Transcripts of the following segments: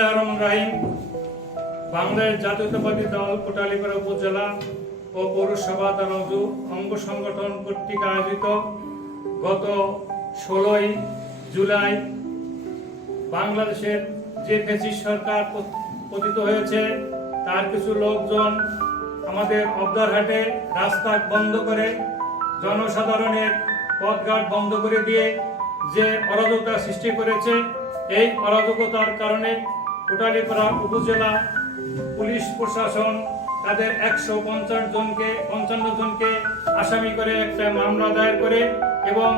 রাহিম বাংলাদেশ জাতীয়তাবাদী দল কোটালীপাড়া উপজেলা ও পৌরসভা তার অঙ্গ সংগঠন কর্তৃক আয়োজিত গত 16 জুলাই বাংলাদেশের যে ফ্যাসিস্ট সরকার পতিত হয়েছে তার কিছু লোকজন আমাদের অবদারহাটে রাস্তা বন্ধ করে জনসাধারণের পথঘাট বন্ধ করে দিয়ে যে অরাজকতা সৃষ্টি করেছে, এই অরাজকতার কারণে কোটালীপাড়া উপজেলা পুলিশ প্রশাসন তাদের 155 জনকে আসামি করে একটা মামলা দায়ের করে এবং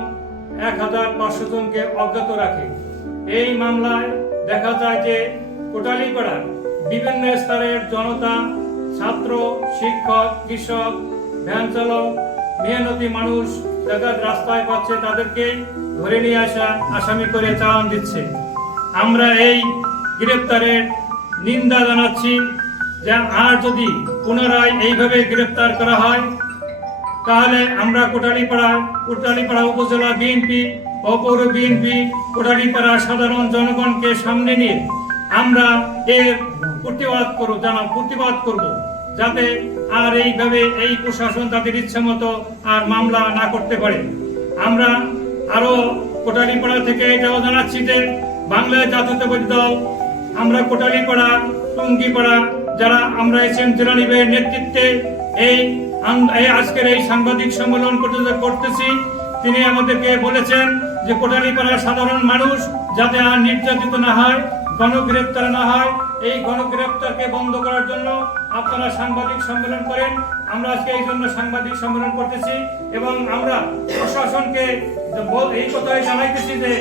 1500 জনকে অজ্ঞাত রাখে। এই মামলায় দেখা যায় যে কোটালীপাড়ার বিভিন্ন স্তরের জনতা, ছাত্র, শিক্ষক, কৃষক, ভ্যান চালক, মেহনতি মানুষ যারা রাস্তায় পাচ্ছে তাদেরকে ধরে নিয়ে আসা আসামি করে চালান দিচ্ছে। আমরা এই গ্রেপ্তারের নিন্দা জানাচ্ছি যে আর যদি পুনরায় এইভাবে গ্রেপ্তার করা হয় তাহলে আমরা কোটালীপাড়া উপজেলা বিএনপি ও পৌর বিএনপি কোটালীপাড়া সাধারণ জনগণকে সামনে নিয়ে আমরা এর প্রতিবাদ করব যাতে আর এইভাবে এই প্রশাসন তাদের ইচ্ছে মতো আর মামলা না করতে পারে। আমরা আরো কোটালীপাড়া থেকে এটাও জানাচ্ছি যে বাংলাদেশ জাতীয়তাবাদী দল আমরা কোটালীপাড়া, টুঙ্গিপাড়া যারা আমরা এসএম জিলানী ভাইয়ের নেতৃত্বে এই আজকের এই সাংবাদিক সম্মেলন করতেছি, তিনি আমাদেরকে বলেছেন যে কোটালীপাড়ার সাধারণ মানুষ যাতে আর নির্যাতিত না হয়, গণগ্রেপ্তার না হয়, এই গণগ্রেপ্তারকে বন্ধ করার জন্য আপনারা সাংবাদিক সম্মেলন করেন। আমরা আজকে এই জন্য সাংবাদিক সম্মেলন করতেছি এবং আমরা প্রশাসনকে এই কথাই জানাইতেছি যে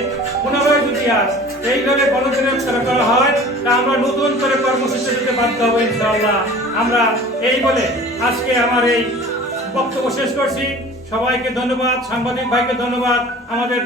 পুনরায় যদি আর এইভাবে গণগ্রেপ্তার করা হয় তা আমরা নতুন করে কর্মসূচি দিতে বাধ্য হবো ইনশাআল্লাহ। আমরা এই বলে আজকে আমার এই বক্তব্য শেষ করছি। সবাইকে ধন্যবাদ, সাংবাদিক ভাইকে ধন্যবাদ। আমাদের